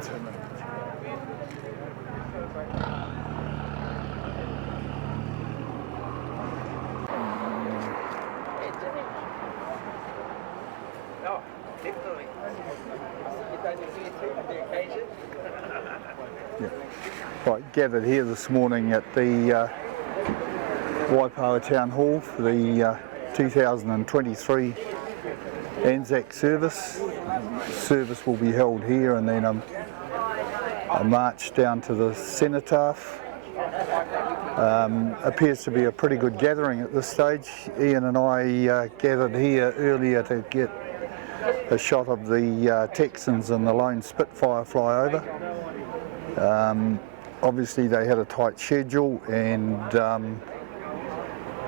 Oh, definitely. You don't see it on the occasion. Right, gathered here this morning at the Waipawa Town Hall for the 2023 Anzac service. Service will be held here, and then a march down to the cenotaph. Appears to be a pretty good gathering at this stage. Ian and I gathered here earlier to get a shot of the Texans and the lone Spitfire flyover. Obviously they had a tight schedule, and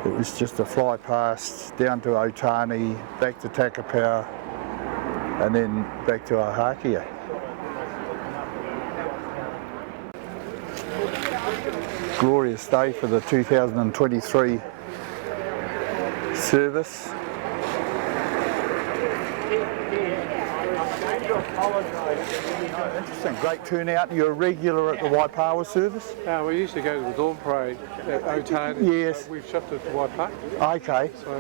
it was just a fly past down to Otani, back to Takapau, and then back to Ahakia. Glorious day for the 2023 service. Interesting, great turnout. You're a regular at the Waipawa service? We used to go to the dawn parade at Otani. Yes. We've shifted to Waipawa. Okay. So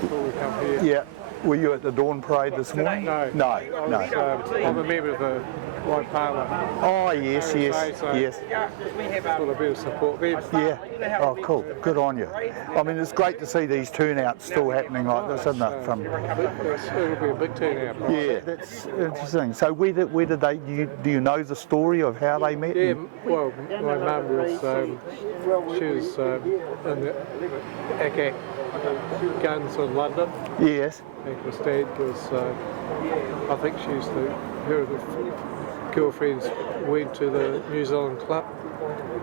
before we come here. Yeah. Were you at the dawn parade this morning? No. No. I'm a member of the Waipawa. Oh yes, yes, so yes. Got a bit of support there. Yeah. Oh, cool. Good on you. I mean, it's great to see these turnouts still happening like this, isn't it? It'll be a big turnout. Probably. Yeah, that's interesting. So where did they? Do you know the story of how they met? Yeah. Well, my mum was she was in the ACAC guns in London. Yes. And my dad was. I think she used to. Her girlfriends went to the New Zealand club.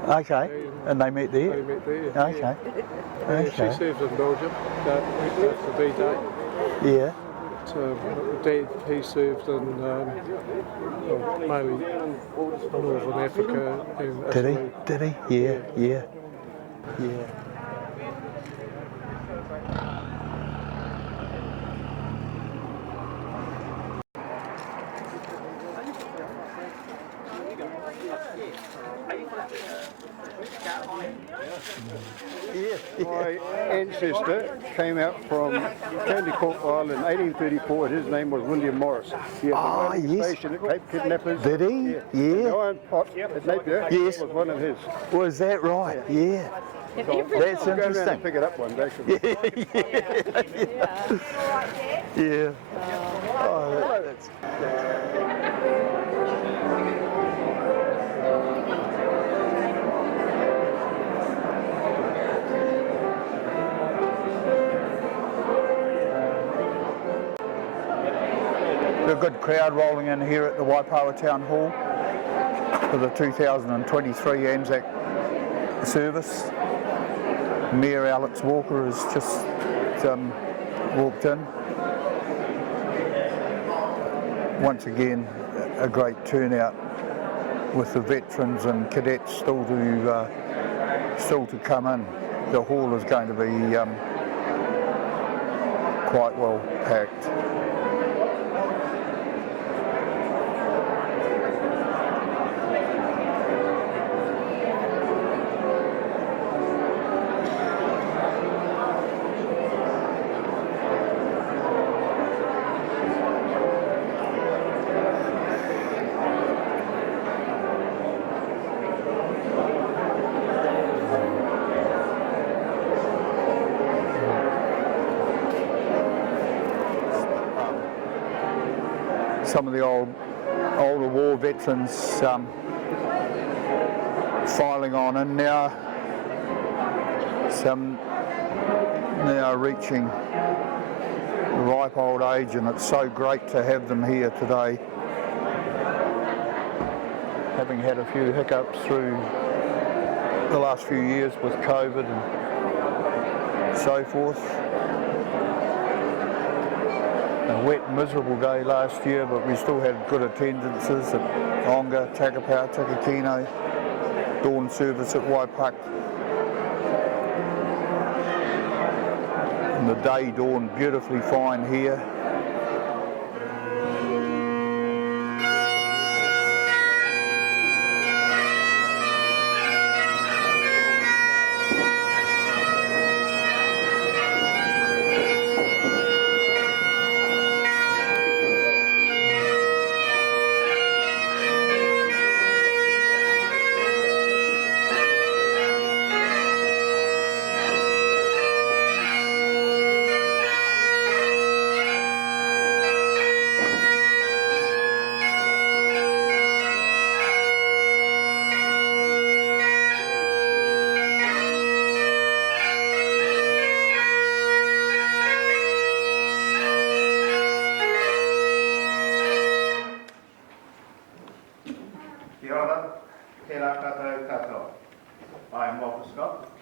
Okay. And they met there? They met there. Okay. Okay. She served in Belgium for D-Day. Yeah. So Dad, he served in mainly Northern Africa and Italy. Did he? Yeah. Yeah. Yeah. My ancestor came out from Candy Cork Island in 1834, and his name was William Morris. He had the yes. station at Cape Kidnappers. Did he? Yeah. The Iron Pot at Napier Yes. was one of his. Was that right? Yeah. That's I'll go around interesting. and pick it up one day. Yeah. Oh, that's. A good crowd rolling in here at the Waipawa Town Hall for the 2023 Anzac service. Mayor Alex Walker has just walked in. Once again, a great turnout with the veterans and cadets still to come in. The hall is going to be quite well packed. Some of the older war veterans filing on in now. Some now reaching ripe old age, and it's so great to have them here today. Having had a few hiccups through the last few years with COVID and so forth. A wet, miserable day last year, but we still had good attendances at Onga, Takapau, Takakino, dawn service at Waipawa. And the day dawned beautifully fine here.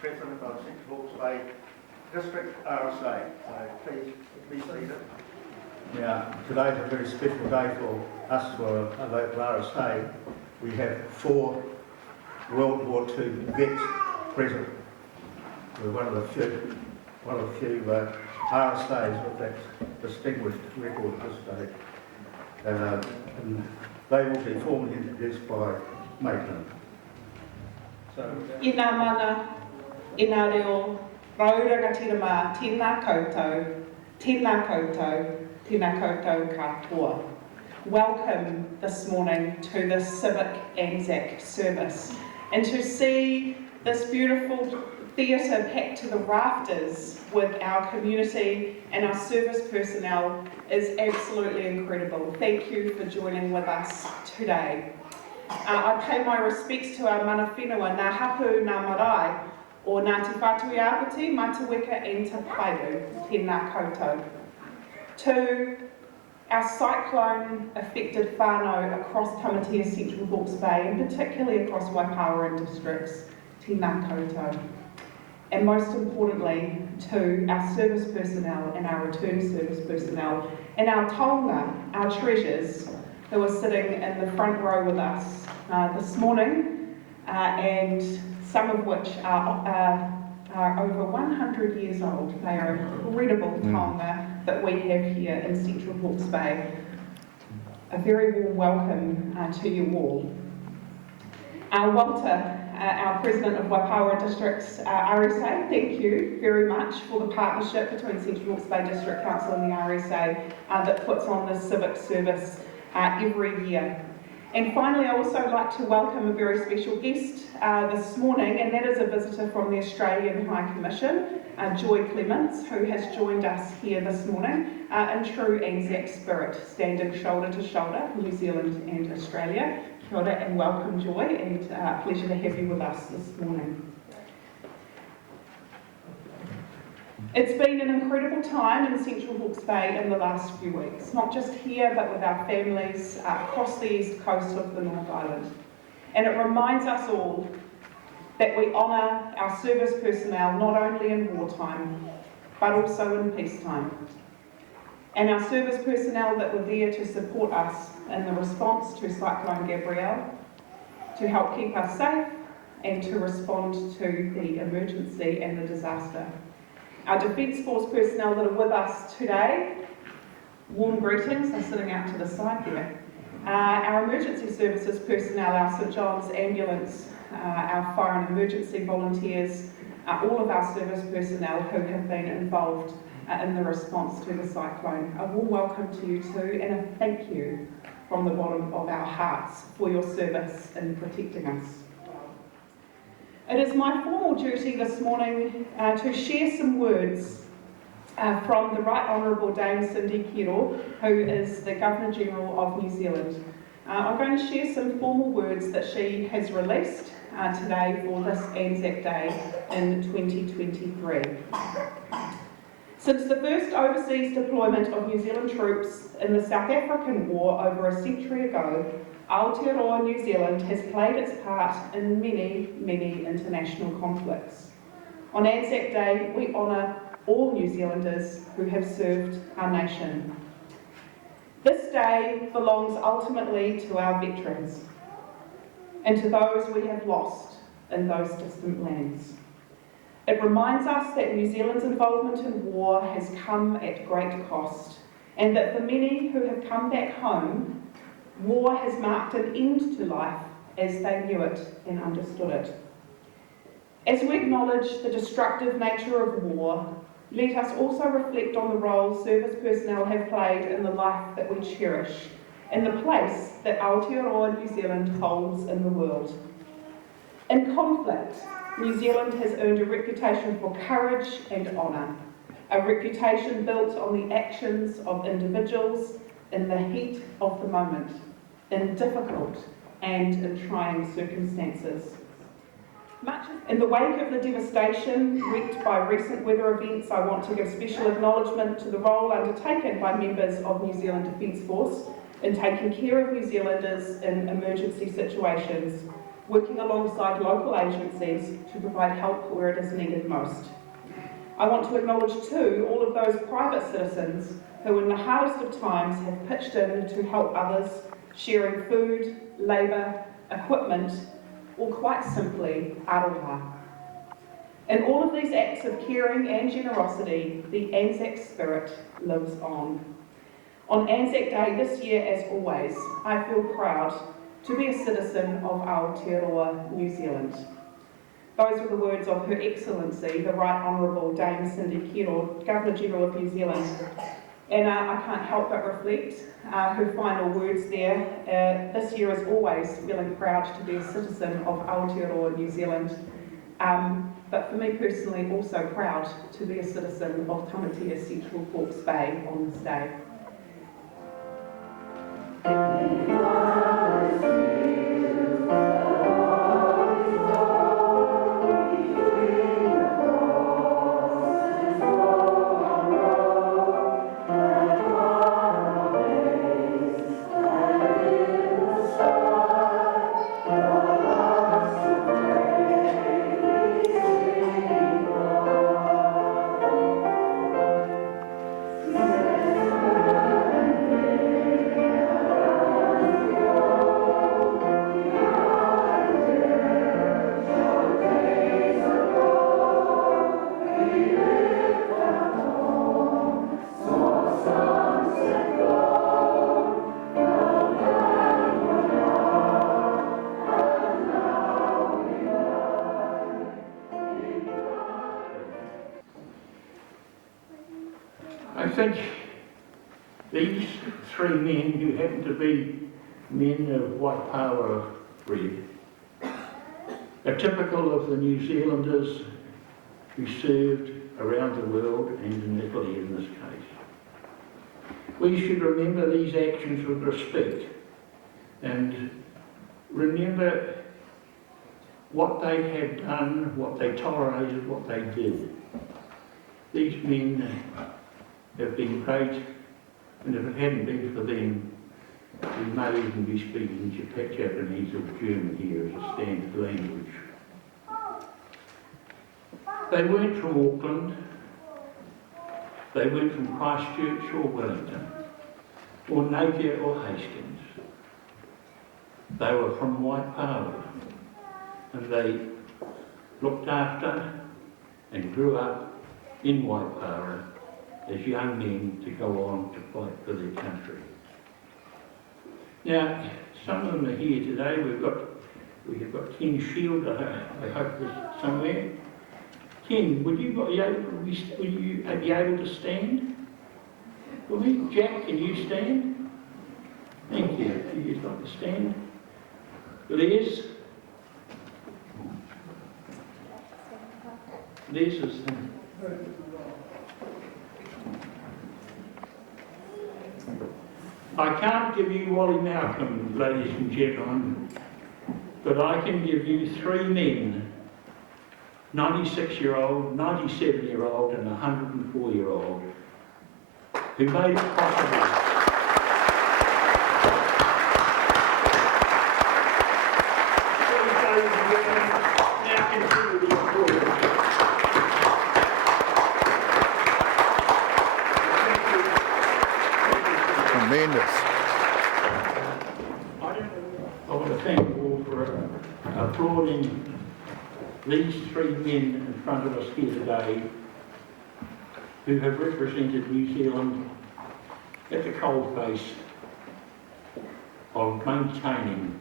President of Central Hawke's Bay District RSA. So please be seated. Now, today's a very special day for us, for a local RSA. We have 4 World War II vets present. We're one of the few RSAs with that distinguished record at this stage. And they will be formally introduced by Maitland. So, Ina mana, ina reo, raurangatirama, tina koutou, tina koutou katoa. Welcome this morning to the Civic Anzac service, and to see this beautiful theatre packed to the rafters with our community and our service personnel is absolutely incredible. Thank you for joining with us today. I pay my respects to our mana whenua, ngā hapu, ngā marae, o Ngāti Whātui Āpiti, Mataweka and Te Pairu, tēnā koutou. To our cyclone-affected whānau across Tamatea Central Hawke's Bay, and particularly across Waipawa and districts, tēnā koutou. And most importantly, to our service personnel and our return service personnel, and our taonga, our treasures, who are sitting in the front row with us this morning, and some of which are over 100 years old. They are incredible taonga that we have here in Central Hawke's Bay. A very warm welcome to you all. Walter, our President of Waipawa District's RSA, thank you very much for the partnership between Central Hawke's Bay District Council and the RSA that puts on this civic service every year. And finally, I also like to welcome a very special guest this morning, and that is a visitor from the Australian High Commission, Joy Clements, who has joined us here this morning in true Anzac spirit, standing shoulder to shoulder, New Zealand and Australia. Kia ora and welcome, Joy, and pleasure to have you with us this morning. It's been an incredible time in Central Hawke's Bay in the last few weeks, not just here but with our families across the east coast of the North Island. And it reminds us all that we honour our service personnel not only in wartime but also in peacetime. And our service personnel that were there to support us in the response to Cyclone Gabrielle, to help keep us safe and to respond to the emergency and the disaster. Our Defence Force personnel that are with us today, warm greetings, they're sitting out to the side there. Our emergency services personnel, our St John's ambulance, our fire and emergency volunteers, all of our service personnel who have been involved in the response to the cyclone. A warm welcome to you too, and a thank you from the bottom of our hearts for your service in protecting us. It is my formal duty this morning to share some words from the Right Honourable Dame Cindy Kero, who is the Governor-General of New Zealand. I'm going to share some formal words that she has released today for this Anzac Day in 2023. Since the first overseas deployment of New Zealand troops in the South African War over a century ago, Aotearoa New Zealand has played its part in many, many international conflicts. On Anzac Day, we honour all New Zealanders who have served our nation. This day belongs ultimately to our veterans and to those we have lost in those distant lands. It reminds us that New Zealand's involvement in war has come at great cost, and that for many who have come back home, war has marked an end to life as they knew it and understood it. As we acknowledge the destructive nature of war, let us also reflect on the role service personnel have played in the life that we cherish, and the place that Aotearoa New Zealand holds in the world. In conflict, New Zealand has earned a reputation for courage and honour, a reputation built on the actions of individuals in the heat of the moment, in difficult and in trying circumstances. In the wake of the devastation wreaked by recent weather events, I want to give special acknowledgement to the role undertaken by members of New Zealand Defence Force in taking care of New Zealanders in emergency situations, working alongside local agencies to provide help where it is needed most. I want to acknowledge too all of those private citizens who in the hardest of times have pitched in to help others, sharing food, labour, equipment, or quite simply, aroha. In all of these acts of caring and generosity, the Anzac spirit lives on. On Anzac Day this year, as always, I feel proud to be a citizen of Aotearoa, New Zealand. Those were the words of Her Excellency, the Right Honourable Dame Cindy Kero, Governor-General of New Zealand. And I can't help but reflect her final words there. This year, as always, feeling proud to be a citizen of Aotearoa, New Zealand. But for me personally, also proud to be a citizen of Tamatea Central Hawke's Bay on this day. I think these three men, who happen to be men of Waipawa breed, are typical of the New Zealanders who served around the world and in Italy in this case. We should remember these actions with respect and remember what they had done, what they tolerated, what they did. These men have been great, and if it hadn't been for them, we may even be speaking Japanese or German here as a standard language. They weren't from Auckland, they weren't from Christchurch or Wellington, or Napier or Hastings. They were from Waipawa, and they looked after and grew up in Waipawa as young men to go on to fight for their country. Now, some of them are here today. We have got Ken Shield, I hope there's somewhere. Ken, would you be able to stand for me? Jack, can you stand? Thank you. If you'd like to stand. Les is I can't give you Wally Malcolm, ladies and gentlemen, but I can give you three men, 96-year-old, 97-year-old and 104-year-old, who made it possible. Now consider the applause. Tremendous. I want to thank you all for applauding these three men in front of us here today who have represented New Zealand at the coalface of maintaining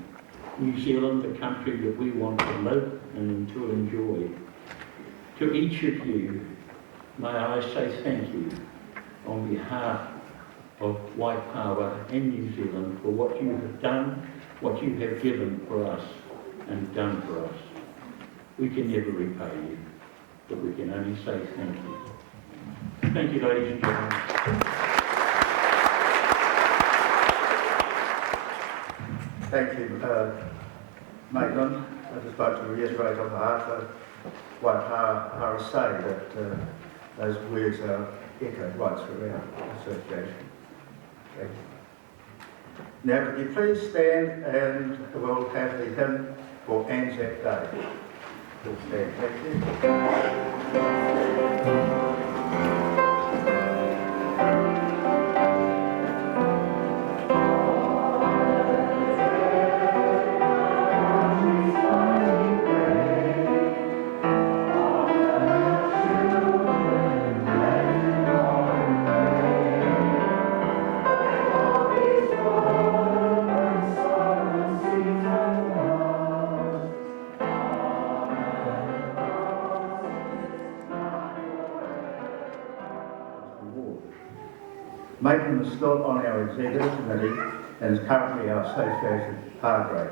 New Zealand, the country that we want to live and to enjoy. To each of you, may I say thank you on behalf of Waipawa and New Zealand for what you have done, what you have given for us and done for us. We can never repay you, but we can only say thank you. Thank you, ladies and gentlemen. Thank you, Maitland. I just like to reiterate on behalf of Waipawa say that those words are echoed right throughout the association. Okay. Now, could you please stand and we'll have the hymn for Anzac Day. Please stand. Thank you. Maitland is still on our executive committee and is currently our association padre.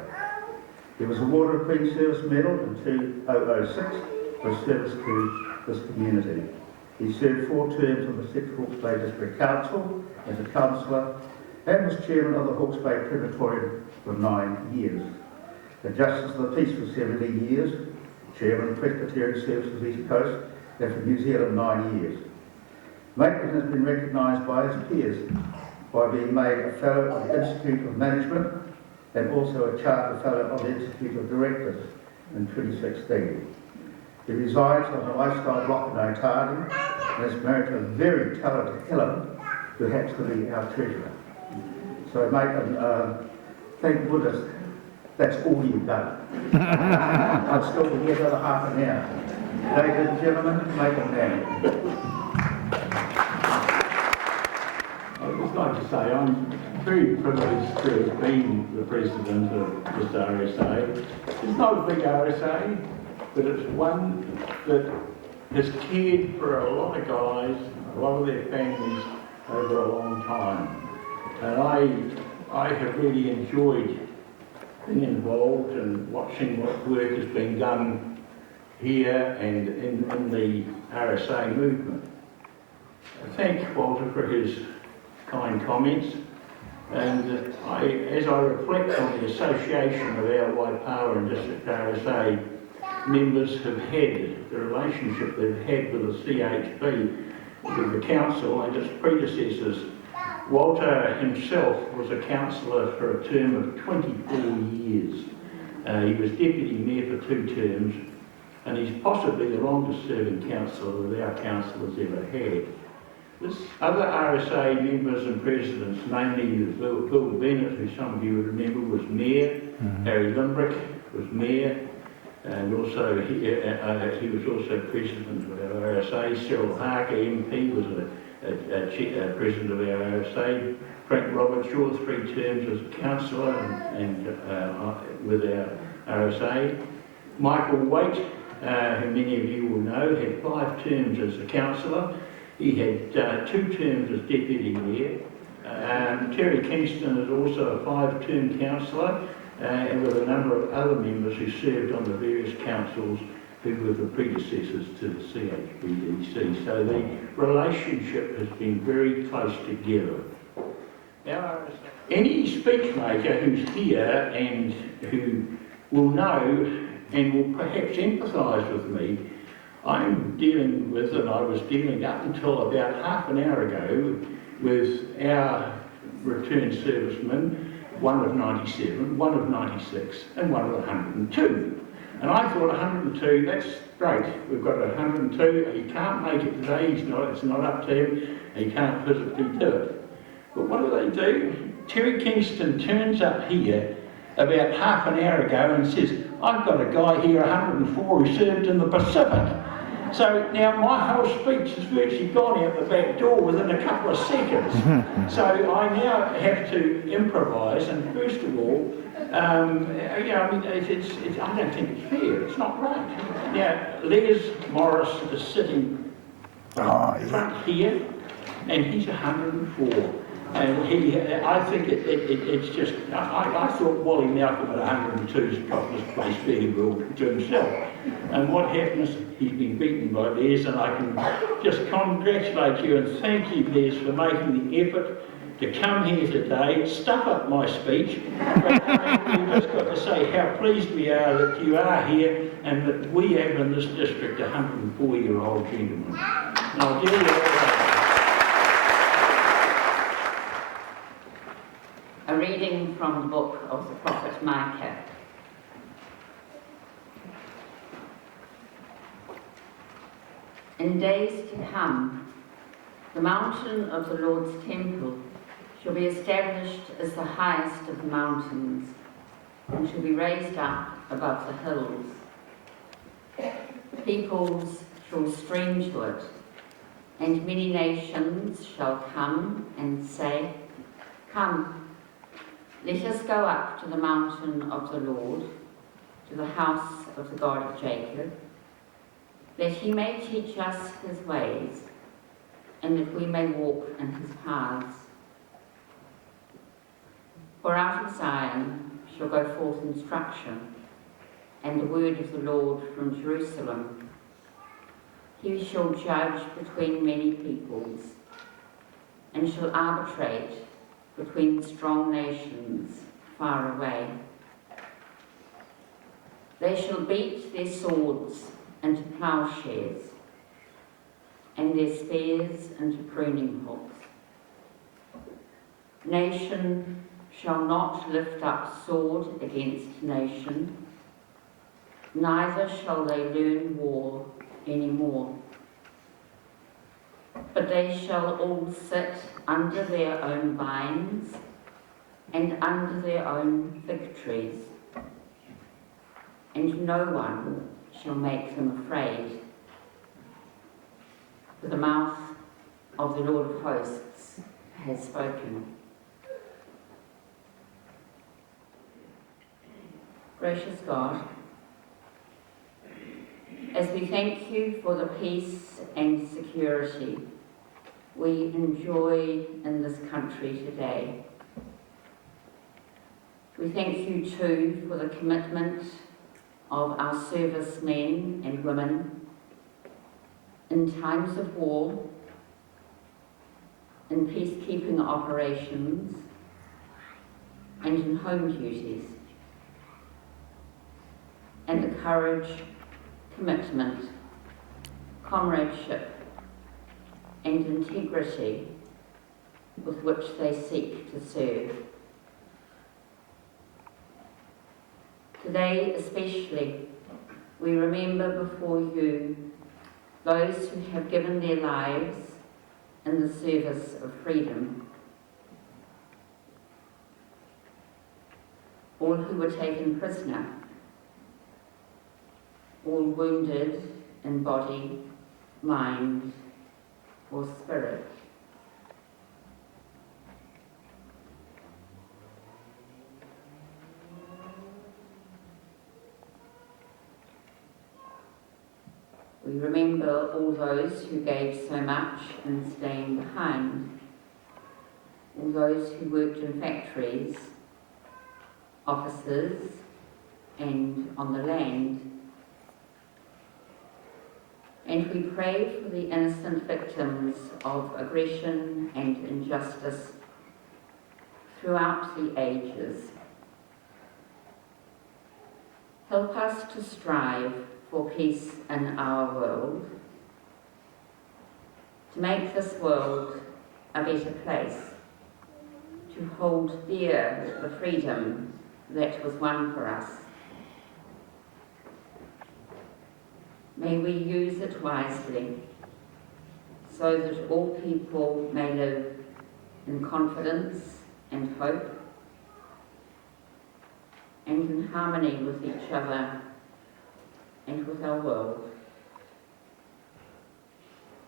He was awarded a Queen's Service Medal in 2006 for his service to this community. He served 4 terms on the Central Hawke's Bay District Council as a councillor and was chairman of the Hawke's Bay Crematorium for 9 years. The Justice of the Peace for 17 years, chairman of Presbyterian Services East Coast, and for New Zealand 9 years. Maitland has been recognised by his peers by being made a Fellow of the Institute of Management and also a Chartered Fellow of the Institute of Directors in 2016. He resides on the lifestyle block in Otago and is married to a very talented Helen who happens to be our treasurer. So Maitland, thank goodness that's all you've done. I'd still be here another half an hour. Ladies and gentlemen, Maitland now. I'd just like to say I'm very privileged to have been the president of this RSA. It's not a big RSA, but it's one that has cared for a lot of guys, a lot of their families over a long time. And I have really enjoyed being involved and watching what work has been done here and in the RSA movement. I thank Walter for his kind comments, and as I reflect on the association of our Waipawa and District RSA members have had, the relationship they've had with the CHP, with the council and its predecessors. Walter himself was a councillor for a term of 24 years. He was deputy mayor for 2 terms, and he's possibly the longest serving councillor that our council has ever had. Other RSA members and presidents, namely Bill Bennett, who some of you would remember was mayor, Harry Limbrick was mayor, and also he was also president of our RSA. Cyril Harker, MP, was a president of our RSA. Frank Robertshaw, 3 terms as a councillor and with our RSA. Michael Waite, who many of you will know, had 5 terms as a councillor. He had 2 terms as deputy mayor. Terry Kingston is also a 5-term councillor, and with a number of other members who served on the various councils who were the predecessors to the CHBDC. So the relationship has been very close together. Now, any speechmaker who's here and who will know and will perhaps empathise with me, I'm dealing with, and I was dealing up until about half an hour ago, with our returned servicemen, one of 97, one of 96, and one of 102. And I thought 102, that's great. We've got 102, he can't make it today, it's not up to him, he can't physically do it. But what do? Terry Kingston turns up here about half an hour ago and says, I've got a guy here, 104, who served in the Pacific. So now my whole speech has virtually gone out the back door within a couple of seconds. So I now have to improvise, and first of all, I don't think it's fair. It's not right. Now, Les Morris is sitting front here, and he's 104. And I think it's just, I thought Wally Malcolm at 102 has got this place fairly well to himself. And what happens, he's been beaten by Les, and I can just congratulate you and thank you, Les, for making the effort to come here today, stuff up my speech, but we've just got to say how pleased we are that you are here and that we have in this district a 104-year-old gentleman. And I'll give you that. A reading from the book of the prophet Micah. In days to come, the mountain of the Lord's temple shall be established as the highest of the mountains, and shall be raised up above the hills. Peoples shall stream to it, and many nations shall come and say, Come, let us go up to the mountain of the Lord, to the house of the God of Jacob, that he may teach us his ways, and that we may walk in his paths. For out of Zion shall go forth instruction, and the word of the Lord from Jerusalem. He shall judge between many peoples, and shall arbitrate between strong nations far away. They shall beat their swords into plowshares, and their spears into pruning hooks. Nation shall not lift up sword against nation, neither shall they learn war any more. But they shall all sit under their own vines and under their own fig trees, and no one shall make them afraid. For the mouth of the Lord of hosts has spoken. Gracious God, as we thank you for the peace and security we enjoy in this country today, we thank you too for the commitment of our servicemen and women in times of war, in peacekeeping operations, and in home duties, and the courage, commitment, comradeship, and integrity with which they seek to serve. Today especially, we remember before you those who have given their lives in the service of freedom, all who were taken prisoner, all wounded in body, mind, or spirit. We remember all those who gave so much in staying behind, all those who worked in factories, offices, and on the land. And we pray for the innocent victims of aggression and injustice throughout the ages. Help us to strive for peace in our world, to make this world a better place, to hold dear the freedom that was won for us. May we use it wisely, so that all people may live in confidence and hope, and in harmony with each other and with our world.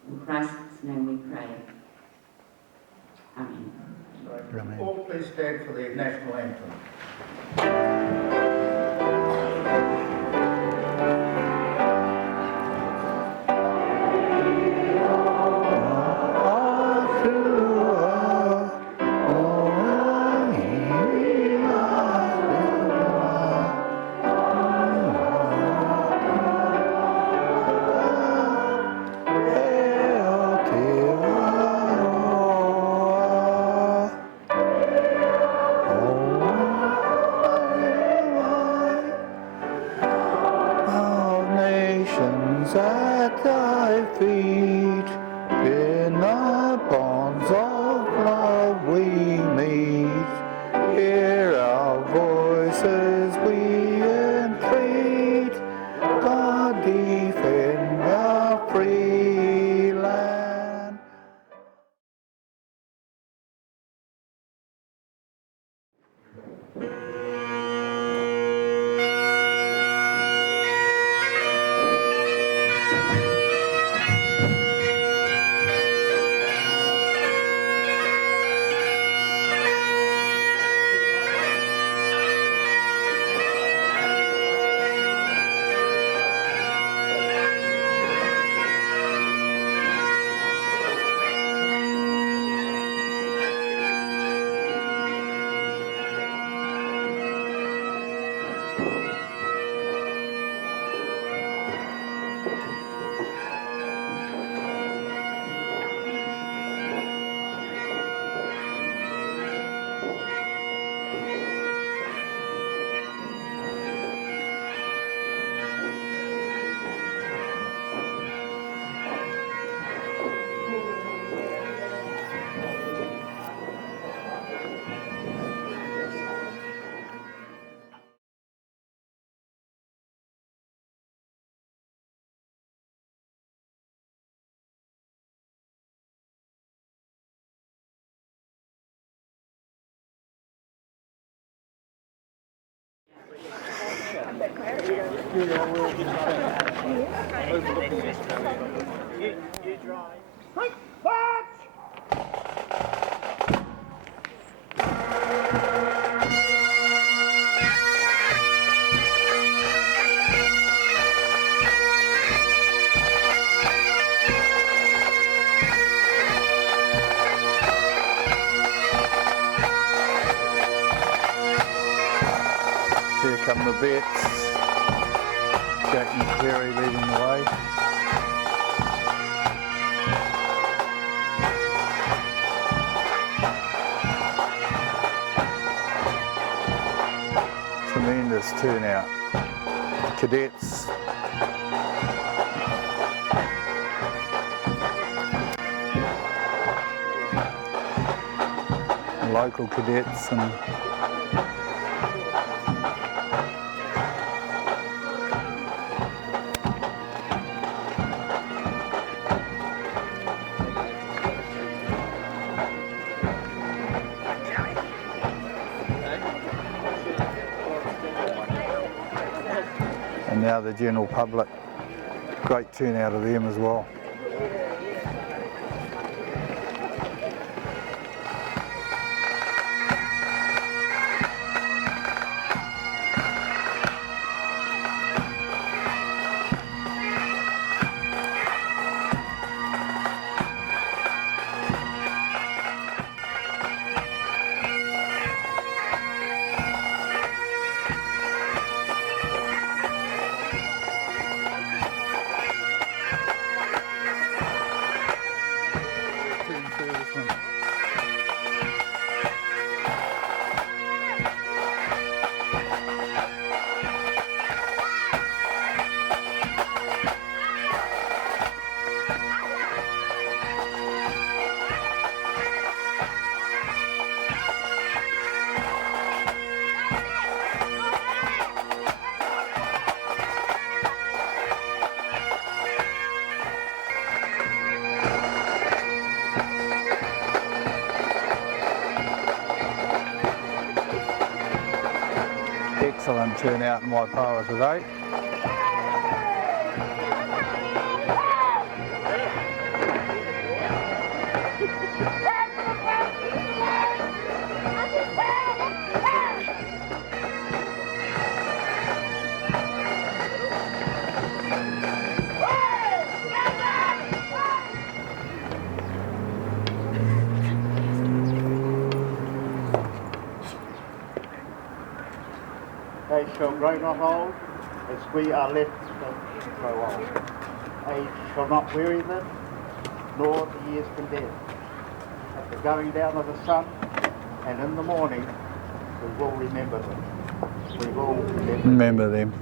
In Christ's name we pray. Amen. Amen. All please stand for the national anthem. Here come the vets, Jack and Perry leading the way. Tremendous turnout. Cadets, local cadets and now the general public. Great turnout of them as well. Excellent turnout in Waipawa today. They shall grow not old, as we are left to grow old. Age shall not weary them, nor the years condemn. At the going down of the sun, and in the morning, we will remember them. We will Remember them.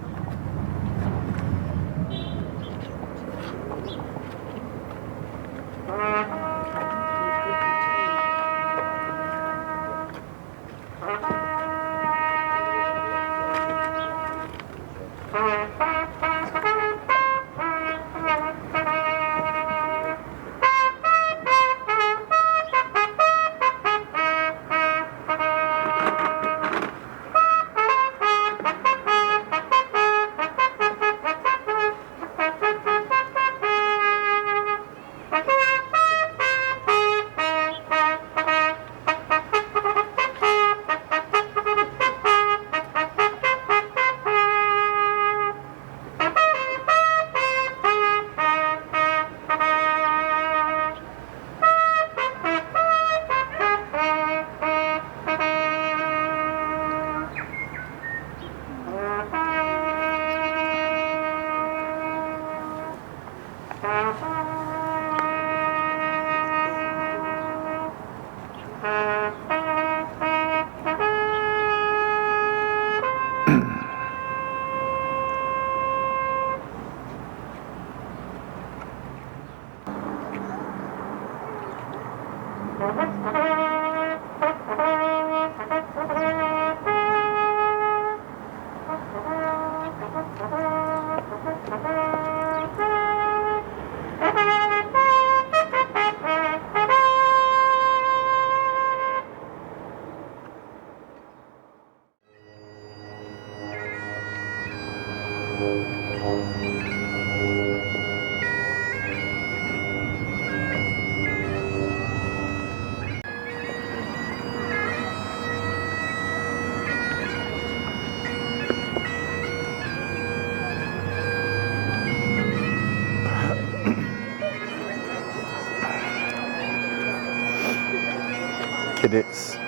Cadets